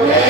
Nagarjuna